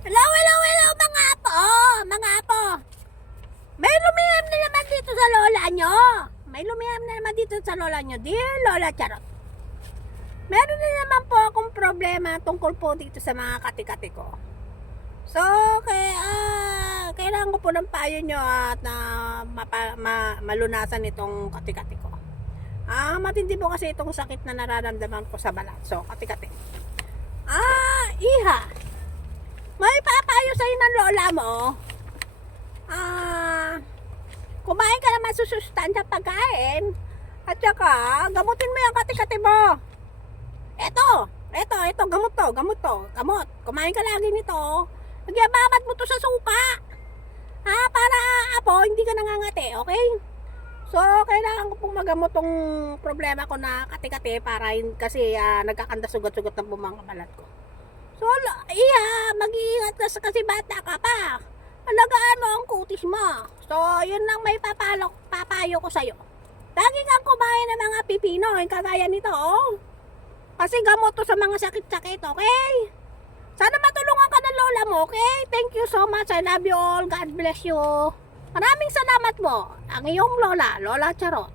Hello, hello, hello mga apo! Mga apo! May lumiham na naman dito sa lola nyo. May lumiham na naman dito sa lola nyo. Dear Lola Charot. Meron na naman po akong problema tungkol po dito sa mga kati-kati ko. So, kailangan ko po ng payo nyo at malunasan itong kati-kati ko. Matindi po kasi itong sakit na nararamdaman ko sa balat. So, kati-kati. Iha. May papayo sa'yo ng lola mo. Kumain ka na masusustansya pagkain. At saka, gamutin mo yung kati-kati mo. Ito, gamot to. Kumain ka lagi nito. Nagyababat mo to sa suka. Para apo, hindi ka nangangati, okay? So, kailangan ko pong magamot tong problema ko na kati-kati para kasi nagkakanda sugat-sugat ng bumang balat ko. So, mag-iingat ka kasi bata ka pa. Alagaan mo ang kutis mo. So, yun lang may papayo ko sa'yo. Lagi kang kumain ng mga pipino, yung kagaya nito, oh. Kasi gamot to sa mga sakit-sakit, okay? Sana matulungan ka ng lola mo, okay? Thank you so much. I love you all. God bless you. Maraming salamat po. Ang iyong lola, Lola Charot.